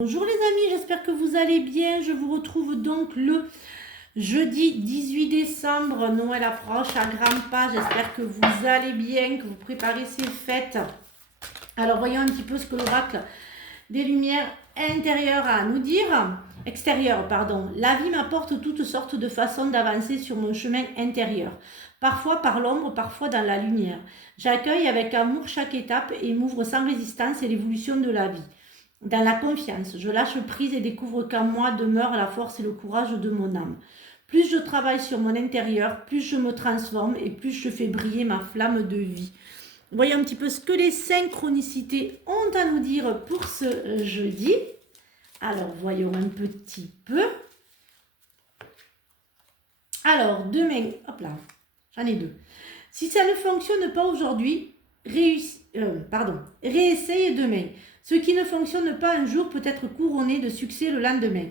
Bonjour les amis, j'espère que vous allez bien. Je vous retrouve donc le jeudi 18 décembre. Noël approche à grands pas. J'espère que vous allez bien, que vous préparez ces fêtes. Alors voyons un petit peu ce que l'oracle des lumières intérieures a à nous dire. Extérieures, pardon. La vie m'apporte toutes sortes de façons d'avancer sur mon chemin intérieur. Parfois par l'ombre, parfois dans la lumière. J'accueille avec amour chaque étape et m'ouvre sans résistance à l'évolution de la vie. Dans la confiance, je lâche prise et découvre qu'en moi demeure la force et le courage de mon âme. Plus je travaille sur mon intérieur, plus je me transforme et plus je fais briller ma flamme de vie. Voyons un petit peu ce que les synchronicités ont à nous dire pour ce jeudi. Alors, voyons un petit peu. Alors, demain, hop là, j'en ai deux. Si ça ne fonctionne pas aujourd'hui, réessaye demain. Ce qui ne fonctionne pas un jour peut être couronné de succès le lendemain.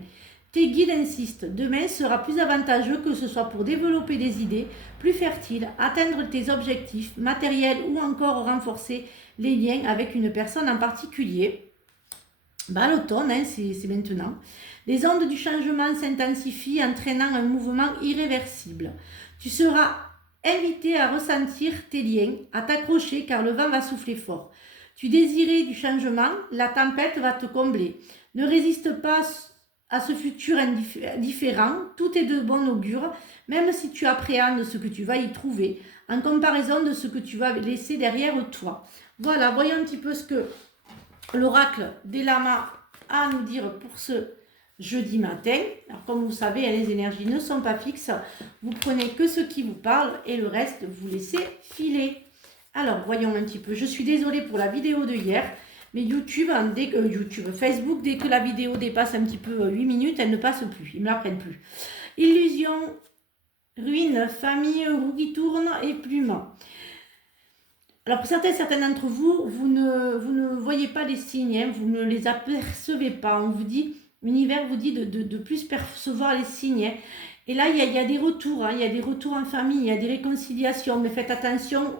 Tes guides insistent, demain sera plus avantageux, que ce soit pour développer des idées plus fertiles, atteindre tes objectifs matériels ou encore renforcer les liens avec une personne en particulier. L'automne, c'est maintenant. Les ondes du changement s'intensifient, entraînant un mouvement irréversible. Tu seras invité à ressentir tes liens, à t'accrocher car le vent va souffler fort. Tu désirais du changement, la tempête va te combler. Ne résiste pas à ce futur différent, tout est de bon augure, même si tu appréhendes ce que tu vas y trouver, en comparaison de ce que tu vas laisser derrière toi. Voilà, voyons un petit peu ce que l'oracle des lamas a à nous dire pour ce jeudi matin. Alors comme vous savez, les énergies ne sont pas fixes, vous prenez que ce qui vous parle et le reste, vous laissez filer. Alors, voyons un petit peu. Je suis désolée pour la vidéo de hier, mais Facebook, dès que la vidéo dépasse un petit peu 8 minutes, elle ne passe plus. Ils ne me la prennent plus. Illusion, ruine, famille, roue qui tourne et plume. Alors, pour certains d'entre vous, vous ne voyez pas les signes, hein, vous ne les apercevez pas. On vous dit, l'univers vous dit de plus percevoir les signes. Hein. Et là, il y a des retours, hein, il y a des retours en famille, il y a des réconciliations, mais faites attention.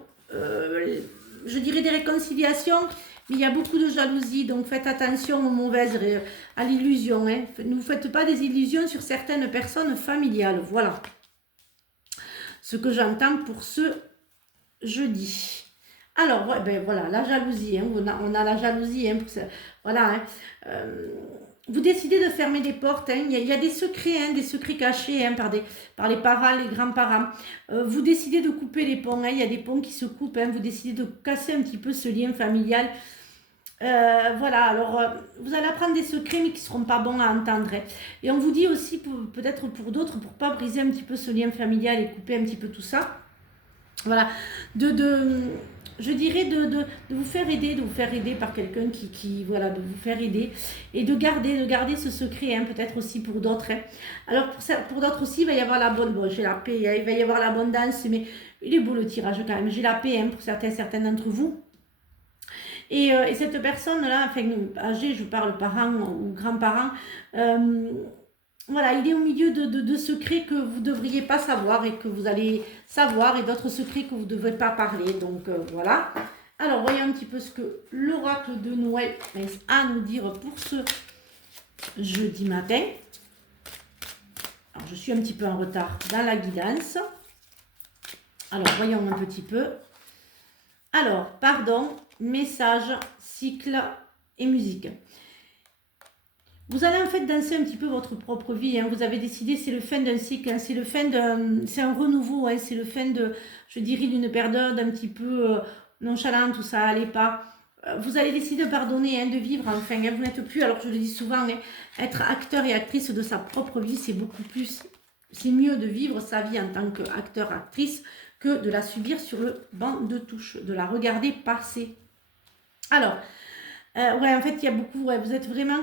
Je dirais des réconciliations, mais il y a beaucoup de jalousie, donc faites attention aux mauvaises, à l'illusion. Hein. Ne vous faites pas des illusions sur certaines personnes familiales. Voilà ce que j'entends pour ce jeudi. Alors, voilà, la jalousie, hein, on a la jalousie, hein, voilà. Hein, vous décidez de fermer des portes, hein, il y a des secrets, hein, des secrets cachés hein, par les parents, les grands-parents. Vous décidez de couper les ponts, hein, il y a des ponts qui se coupent, hein, vous décidez de casser un petit peu ce lien familial. Voilà, alors vous allez apprendre des secrets mais qui ne seront pas bons à entendre. Hein. Et on vous dit aussi, peut-être pour d'autres, pour ne pas briser un petit peu ce lien familial et couper un petit peu tout ça, voilà, je dirais de vous faire aider par quelqu'un voilà, de vous faire aider et de garder ce secret, hein, peut-être aussi pour d'autres. Hein. Alors pour d'autres aussi, il va y avoir j'ai la paix, hein, il va y avoir l'abondance, mais il est beau le tirage quand même. J'ai la paix hein, pour certains d'entre vous. Et cette personne-là, enfin âgée, je parle parents ou grands-parents, voilà, il est au milieu de secrets que vous ne devriez pas savoir et que vous allez savoir et d'autres secrets que vous ne devrez pas parler. Donc voilà. Alors voyons un petit peu ce que l'oracle de Noël a à nous dire pour ce jeudi matin. Alors je suis un petit peu en retard dans la guidance. Alors voyons un petit peu. Alors, pardon, message, cycle et musique. Vous allez en fait danser un petit peu votre propre vie. Hein. Vous avez décidé, c'est le fin d'un cycle, hein. C'est un renouveau, hein. C'est le fin de, je dirais, d'une période un petit peu nonchalante où ça allait pas. Vous allez décider de pardonner, hein, de vivre enfin. Hein. Vous n'êtes plus, alors je le dis souvent, hein, être acteur et actrice de sa propre vie, c'est beaucoup plus, c'est mieux de vivre sa vie en tant qu'acteur, actrice, que de la subir sur le banc de touche, de la regarder passer. Alors, ouais, en fait, il y a beaucoup, ouais, vous êtes vraiment...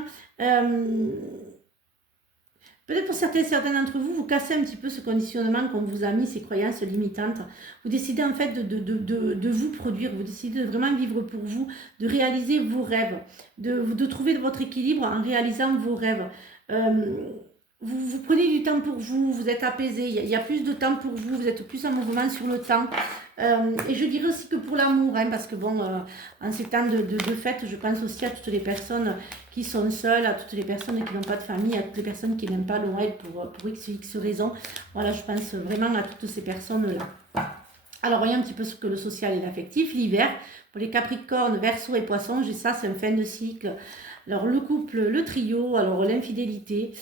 peut-être pour certains d'entre vous, vous cassez un petit peu ce conditionnement qu'on vous a mis, ces croyances limitantes. Vous décidez en fait de vous produire, vous décidez de vraiment vivre pour vous, de réaliser vos rêves, de trouver votre équilibre en réalisant vos rêves. vous prenez du temps pour vous, vous êtes apaisé, il y a plus de temps pour vous, vous êtes plus en mouvement sur le temps. Et je dirais aussi que pour l'amour, hein, parce que bon, en ces temps de fête, je pense aussi à toutes les personnes qui sont seules, à toutes les personnes qui n'ont pas de famille, à toutes les personnes qui n'aiment pas Noël pour X ou X raisons. Voilà, je pense vraiment à toutes ces personnes-là. Alors, voyons un petit peu ce que le social et l'affectif. L'hiver, pour les Capricornes, Verseau et Poissons, j'ai ça, c'est une fin de cycle. Alors, le couple, le trio, alors l'infidélité,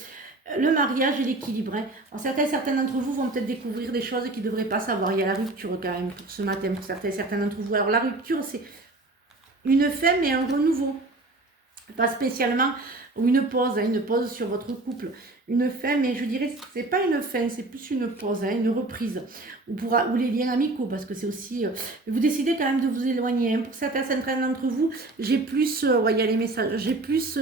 le mariage et l'équilibre. Hein. Certains d'entre vous vont peut-être découvrir des choses qu'ils ne devraient pas savoir. Il y a la rupture quand même pour ce matin, pour certains d'entre vous. Alors, la rupture, c'est une fin, mais un renouveau. Pas spécialement, ou une pause sur votre couple. Une fin, mais je dirais, c'est pas une fin, c'est plus une pause, hein, une reprise. Ou les liens amicaux, parce que c'est aussi... vous décidez quand même de vous éloigner. Hein. Pour certains d'entre vous, j'ai plus... il y a les messages, j'ai plus...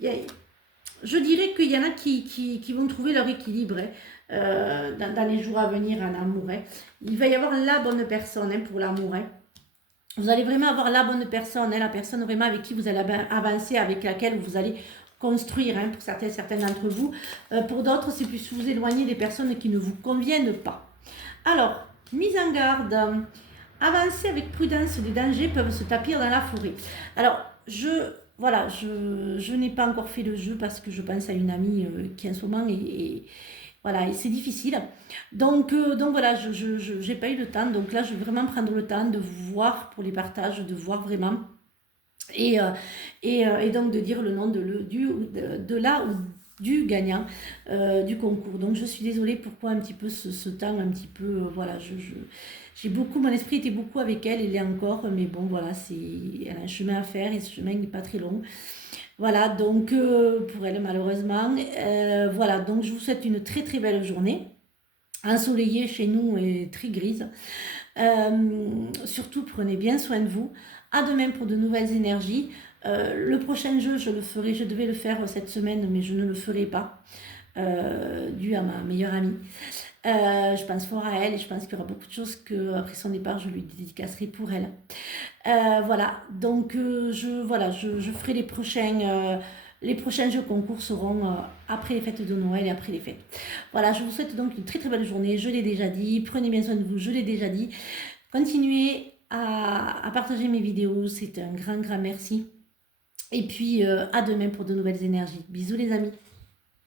je dirais qu'il y en a qui vont trouver leur équilibre hein, dans les jours à venir en amour. Hein. Il va y avoir la bonne personne hein, pour l'amour. Hein. Vous allez vraiment avoir la bonne personne, hein, la personne vraiment avec qui vous allez avancer, avec laquelle vous allez construire, hein, pour certains d'entre vous. Pour d'autres, c'est plus vous éloigner des personnes qui ne vous conviennent pas. Alors, mise en garde, avancer avec prudence, des dangers peuvent se tapir dans la forêt. Alors, je n'ai pas encore fait le jeu parce que je pense à une amie qui en ce moment voilà, et c'est difficile. Donc voilà, je n'ai pas eu le temps. Donc là, je vais vraiment prendre le temps de voir pour les partages, de voir vraiment. Et donc de dire le nom de là ou du gagnant du concours. Donc je suis désolée pourquoi un petit peu ce temps, un petit peu, voilà, j'ai beaucoup, mon esprit était beaucoup avec elle, il est encore, mais bon voilà, elle a un chemin à faire et ce chemin n'est pas très long. Voilà, donc pour elle malheureusement. Voilà, donc je vous souhaite une très très belle journée, ensoleillée chez nous et très grise. Surtout prenez bien soin de vous. À demain pour de nouvelles énergies. Le prochain jeu, je devais le faire cette semaine, mais je ne le ferai pas, dû à ma meilleure amie. Je pense fort à elle et je pense qu'il y aura beaucoup de choses que après son départ je lui dédicacerai pour elle. Voilà, donc je ferai les prochains jeux concours seront après les fêtes de Noël et après les fêtes. Voilà, je vous souhaite donc une très très belle journée, je l'ai déjà dit, prenez bien soin de vous, je l'ai déjà dit. Continuez à partager mes vidéos, c'est un grand merci. Et puis à demain pour de nouvelles énergies. Bisous les amis.